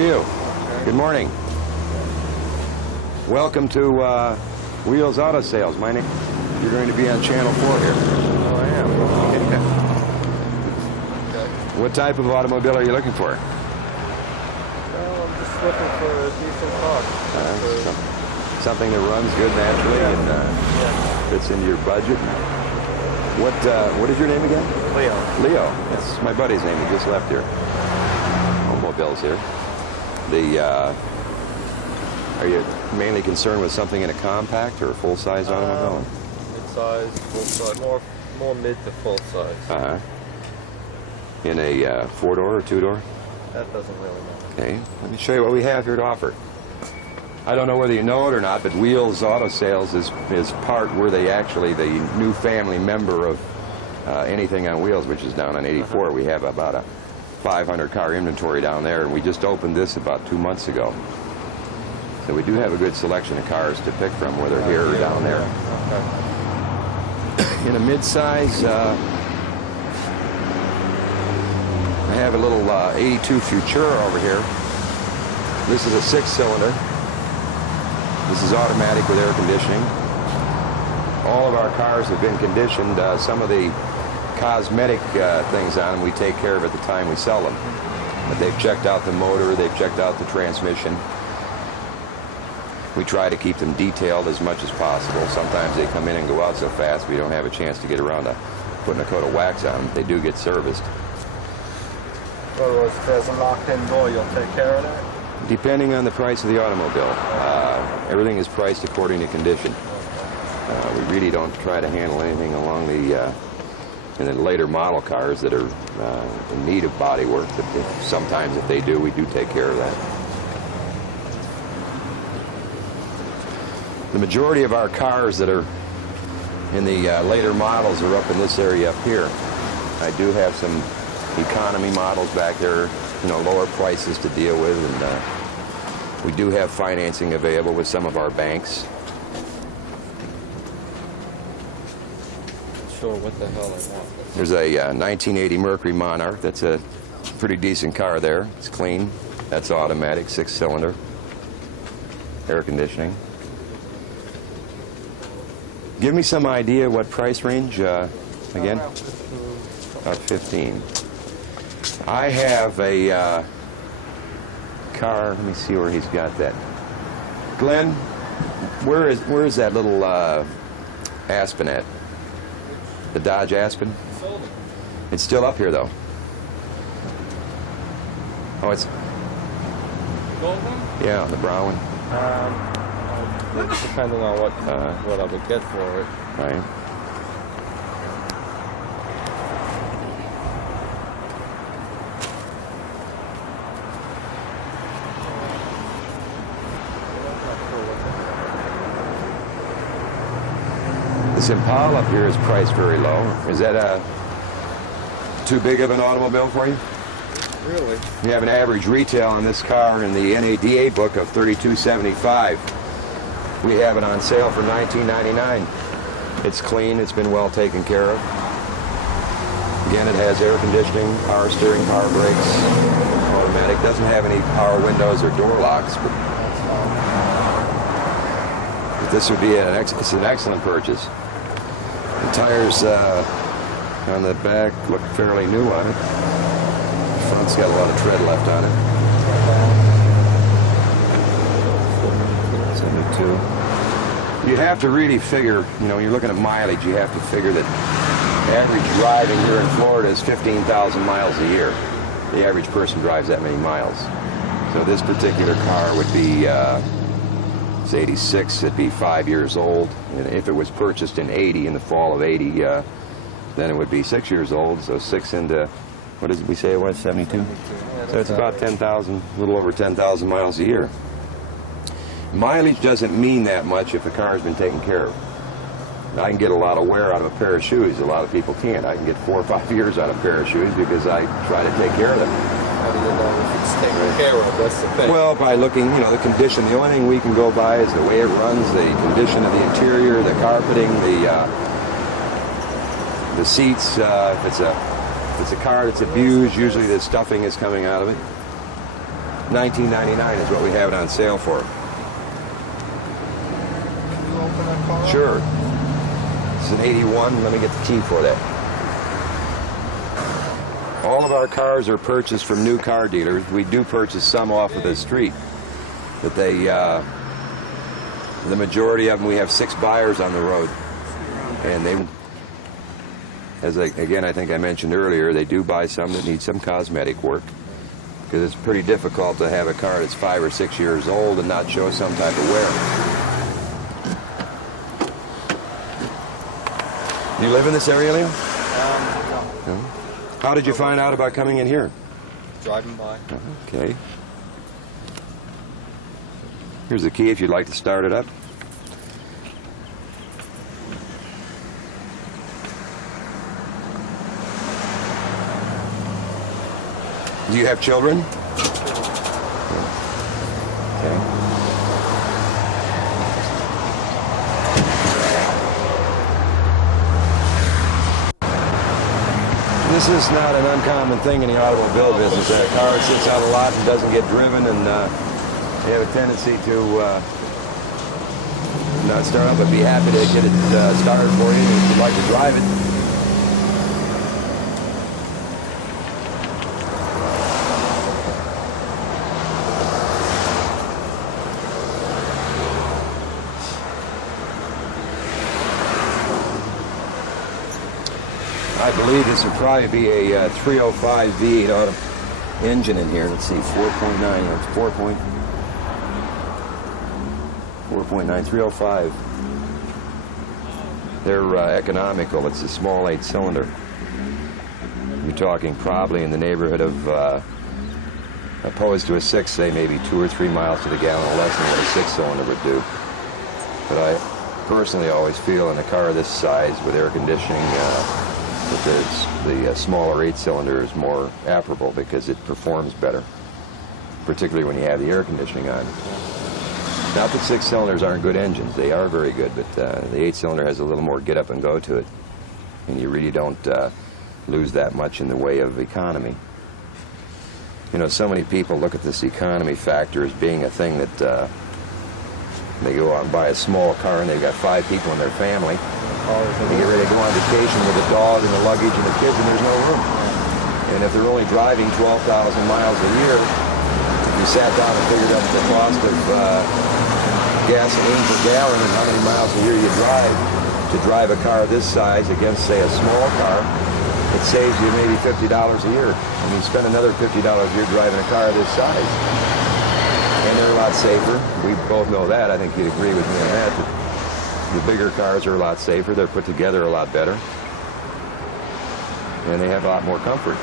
are you? Good morning. Welcome to Wheels Auto Sales. My name. You're going to be on Channel 4 here. Oh, I am. Okay. What type of automobile are you looking for? Well, I'm just looking for a decent car. Something that runs good naturally and fits into your budget. What is your name again? Leo. Leo. That's my buddy's name. He just left here. Automobiles here. Are you mainly concerned with something in a compact or a full-size automobile? Mid-size, full-size, more mid to full-size. In a four-door or two-door? That doesn't really matter. Okay, let me show you what we have here to offer. I don't know whether you know it or not, but Wheels Auto Sales is part, we're the new family member of Anything on Wheels, which is down on 84. We have about a 500 car inventory down there, and we just opened this about 2 months ago. So we do have a good selection of cars to pick from, whether here or down there. Okay. In a mid-size, I have a little 82 Futura over here. This is a 6-cylinder. This is automatic with air conditioning. All of our cars have been conditioned. Some of the cosmetic things on them we take care of at the time we sell them. But they've checked out the motor, they've checked out the transmission. We try to keep them detailed as much as possible. Sometimes they come in and go out so fast we don't have a chance to get around to putting a coat of wax on them. They do get serviced. In other words, if there's a locked-in door, you'll take care of that? Depending on the price of the automobile. Everything is priced according to condition. We really don't try to handle anything along in the later model cars that are in need of body work. But sometimes if they do, we do take care of that. The majority of our cars that are in the later models are up in this area up here. I do have some economy models back there, lower prices to deal with, and we do have financing available with some of our banks. Sure what the hell I want. There's a 1980 Mercury Monarch. That's a pretty decent car there. It's clean. That's automatic, 6-cylinder. Air conditioning. Give me some idea what price range, again? About 15. I have a car. Let me see where he's got that. Glenn, where is that little Aspen at? The Dodge Aspen? Sold it. It's still up here, though. Oh, it's... Gold one? Yeah, the brown one. Depending on what I would get for it. Right. This Impala up here is priced very low. Is that too big of an automobile for you? Really? We have an average retail on this car in the NADA book of $32.75. We have it on sale for $19.99. It's clean. It's been well taken care of. Again, it has air conditioning, power steering, power brakes, automatic. Doesn't have any power windows or door locks, but this would be it's an excellent purchase. The tires on the back look fairly new on it. The front's got a lot of tread left on it. 72. You have to really figure, when you're looking at mileage, you have to figure that average driving here in Florida is 15,000 miles a year. The average person drives that many miles. So this particular car would be, it's 86, it'd be 5 years old. And if it was purchased in 80, in the fall of 80, then it would be 6 years old. So 6 into, what did we say it was, 72? So it's about 10,000, a little over 10,000 miles a year. Mileage doesn't mean that much if the car has been taken care of. I can get a lot of wear out of a pair of shoes. A lot of people can't. I can get 4 or 5 years out of a pair of shoes because I try to take care of them. How do you know if it's taken care of? That's the thing. Well, by looking, the condition. The only thing we can go by is the way it runs, the condition of the interior, the carpeting, the seats. If it's a car that's abused, usually the stuffing is coming out of it. $19.99 is what we have it on sale for. Can you open that car up? Sure. It's an 81. Let me get the key for that. All of our cars are purchased from new car dealers. We do purchase some off of the street, but the majority of them, we have 6 buyers on the road, and they, again, I think I mentioned earlier, they do buy some that need some cosmetic work, because it's pretty difficult to have a car that's 5 or 6 years old and not show some type of wear. Do you live in this area, Leo? No. No. How did you find out about coming in here? Driving by. Okay. Here's the key if you'd like to start it up. Do you have children? Okay. This is not an uncommon thing in the automobile business. A car sits out a lot and doesn't get driven, and they have a tendency to not start up, but be happy to get it started for you if you'd like to drive it. I believe this would probably be a 305 V8 auto engine in here. Let's see, 4.9, 4.9, 305. They're economical. It's a small 8-cylinder. You're talking probably in the neighborhood of, opposed to a 6, say maybe 2 or 3 miles to the gallon less than what a 6-cylinder would do. But I personally always feel in a car this size with air conditioning, that the smaller 8-cylinder is more apparable because it performs better, particularly when you have the air conditioning on. Not that 6-cylinders aren't good engines. They are very good, but the 8-cylinder has a little more get up and go to it, and you really don't lose that much in the way of economy. You know, so many people look at this economy factor as being a thing that they go out and buy a small car and they've got 5 people in their family. They get ready to go on vacation with a dog and the luggage and the kids, and there's no room. And if they're only driving 12,000 miles a year, if you sat down and figured out the cost of gasoline per gallon and how many miles a year you drive to drive a car this size against, say, a small car, it saves you maybe $50 a year. And you spend another $50 a year driving a car this size. And they're a lot safer. We both know that. I think you'd agree with me on that. The bigger cars are a lot safer. They're put together a lot better. And they have a lot more comfort.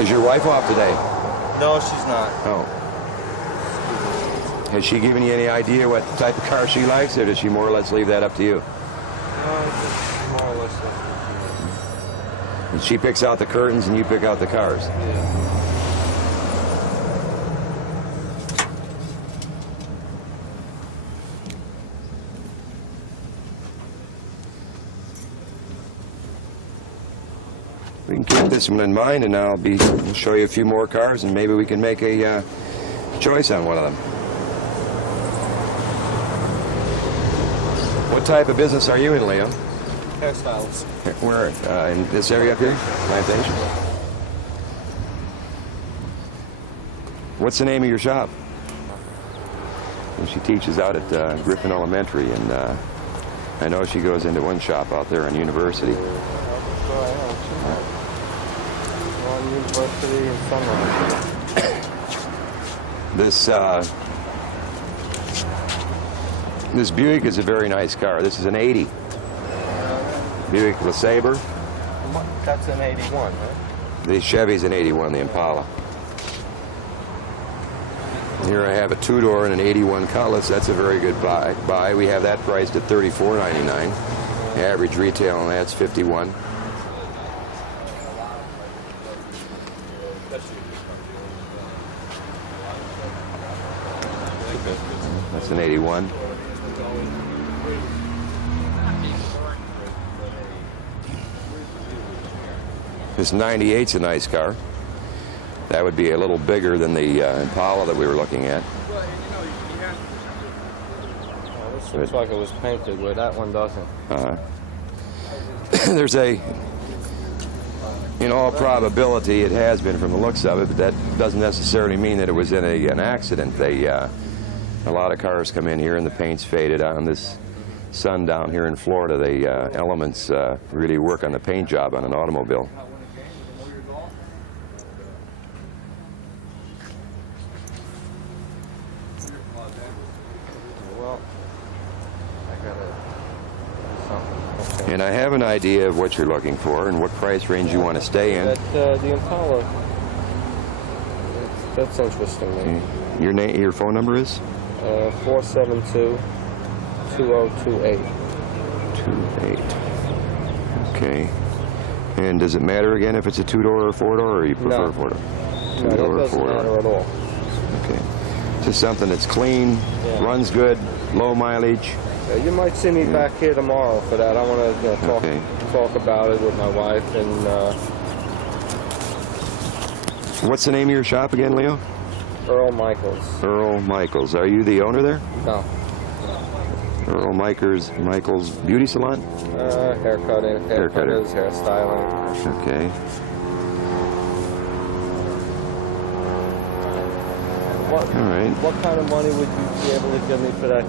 Is your wife off today? No, she's not. Oh. Has she given you any idea what type of car she likes, or does she more or less leave that up to you? No, just more or less. And she picks out the curtains and you pick out the cars. Yeah. We can keep this one in mind, and we'll show you a few more cars, and maybe we can make a choice on one of them. What type of business are you in, Leo? Hairstyles. Where? In this area up here? Plantation? What's the name of your shop? Well, she teaches out at Griffin Elementary, and I know she goes into one shop out there on University. On University in Sunrise. This Buick is a very nice car. This is an 80. Buick LeSabre. That's an 81, right? The Chevy's an 81, the Impala. Here I have a 2-door and an 81 Cutlass. That's a very good buy. We have that priced at $34.99. The average retail on that's $51. That's It's an 81. This 98's a nice car. That would be a little bigger than the Impala that we were looking at. Oh, this looks like it was painted, where that one doesn't. There's in all probability, it has been from the looks of it, but that doesn't necessarily mean that it was in an accident. A lot of cars come in here and the paint's faded on this sun down here in Florida. The elements really work on the paint job on an automobile. Well, I got something. Okay. And I have an idea of what you're looking for and what price range you want to stay in. The Impala. That's interesting. Okay. Your phone number is? 472-2028. 28. Okay. And does it matter again if it's a two-door or a four-door, or you prefer No. a four-door? No, Two-door that or doesn't four-door? matter at all. Okay. Just something that's clean, Yeah. runs good, low mileage. You might see me back here tomorrow for that. I want to Okay. talk about it with my wife and What's the name of your shop again, Leo? Earl Michaels. Earl Michaels. Are you the owner there? No. Earl Michaels Beauty Salon? Haircutting, Haircutter. haircutters, hairstyling. Okay. What All right. what kind of money would you be able to give me for that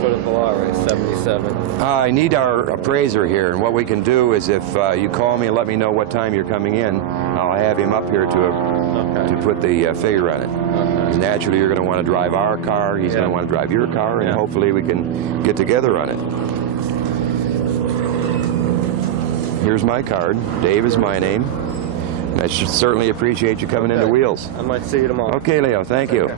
for the Volare 77? I need our appraiser here, and what we can do is if you call me and let me know what time you're coming in, I'll have him up here to put the figure on it. Okay. Naturally, you're going to want to drive our car, he's going to want to drive your car, and Yeah. hopefully we can get together on it. Here's my card. Dave is my name. And I should certainly appreciate you coming into Okay. Wheels. I might see you tomorrow. Okay, Leo, thank you. Okay.